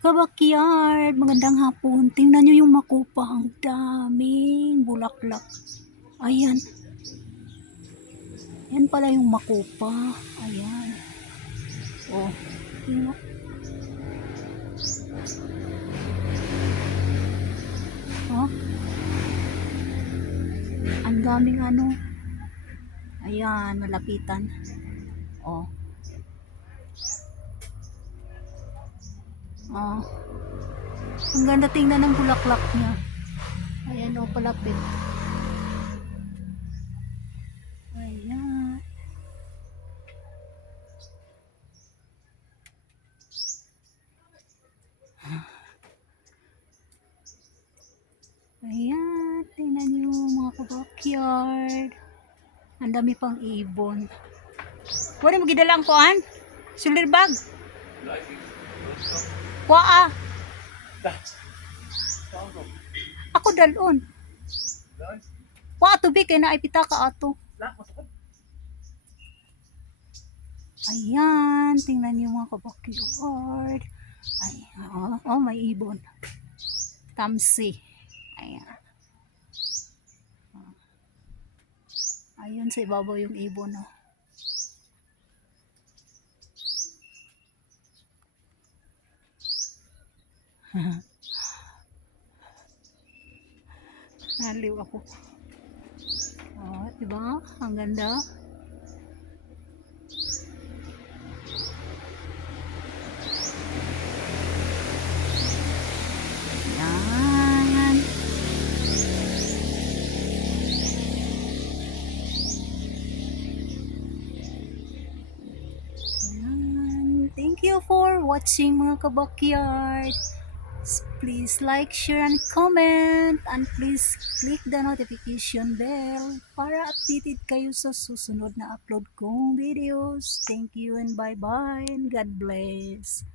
Kabakyard, magandang hapon. Tingnan nyo yung makupa. Ang daming bulaklak. Ayan. Yan pala yung makupa. Ayan. Oh. Tingnan. Oh. Ang daming ano. Ayan, malapitan. Oh. Oh. Ang ganda tingnan ng bulaklak niya. Ayan o, palapit. Ayan. Ayan, tingnan nyo mga kabakyard. Ang dami pang ibon. Wala mo gidalang kuan? Sulir bag? Kuha. Ako dalon. Kuha tubig kay na ipita ka ato. Ayan, tingnan niyo mga kabakyard. Ay, oh, may ibon. Tamsi. Ayan. Ayun sa ibabaw yung ibon, oh. Naliw ako. Oh, diba? Ang ganda. Yan. Yan. Thank you for watching mga kabakyard. Please like, share, and comment, and please click the notification bell para updated kayo sa susunod na upload kong videos. Thank you and bye-bye and God bless.